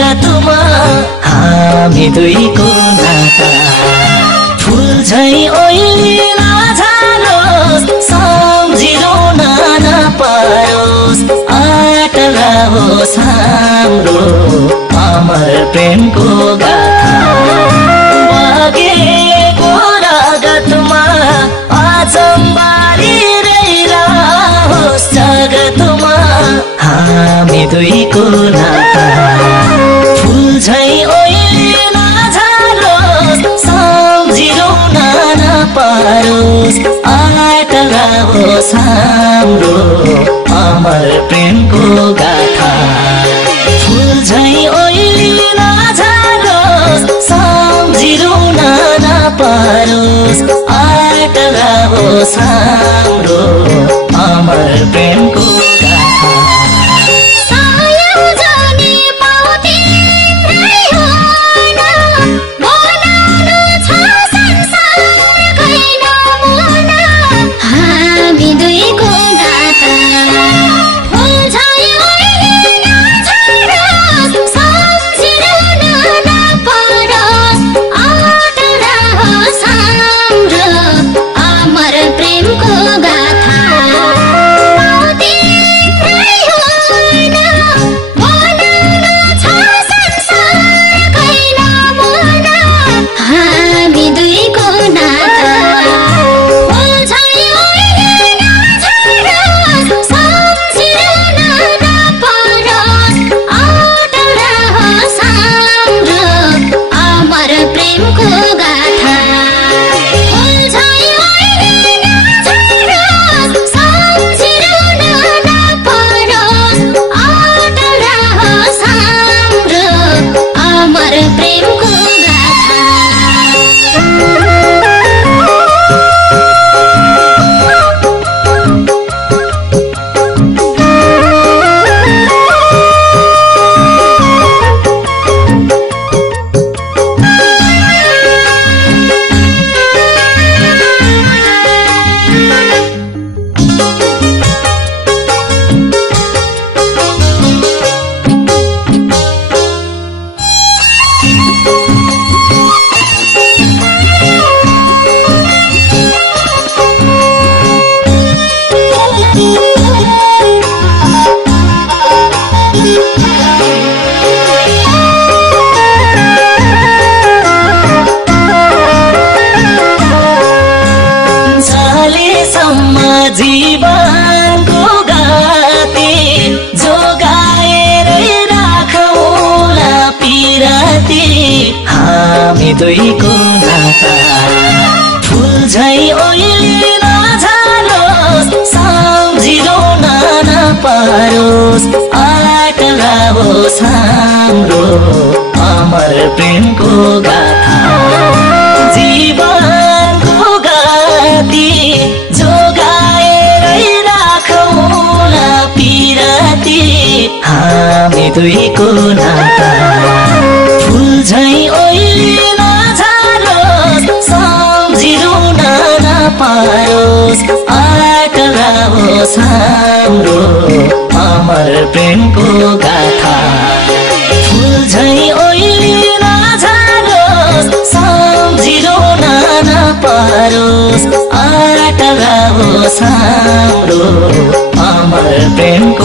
जगतमा हामी दुईको नाता फुल झै ओइलिन जालोस् सम्झिरहन नपरोस् अटला होस् हाम्रो अमर प्रेमको गाथा बगेको रगतमा अचम्बारी रहिरहोस् जगतमा हामी दुईको नाता फुल झै ओइलिन जालोस् सम्झिरहन नपरोस् अटला होस् हाम्रो अमर प्रेमको गाथा फुल झै ओइलिन जालोस् सम्झिरहन नपरोस् अटला होस् हाम्रो अमर प्रेमको गाथा जीवनको गाती जोगाएरै राखौँला पिराती हामी दुईको नाता फुल झै ओइलिन जालोस् सम्झिरहन नपरोस् अटला होस् हाम्रो अमर प्रेमको गाथा जीवनको गाती हामी दुईको नाता फुल झै ओइलिन जालोस् सम्झिरहन नपरोस् अटला होस् हाम्रो अमर प्रेमको गाथा फुल झै ओइलिन जालोस् सम्झिरहन नपरोस् अटला होस् हाम्रो अमर प्रेमको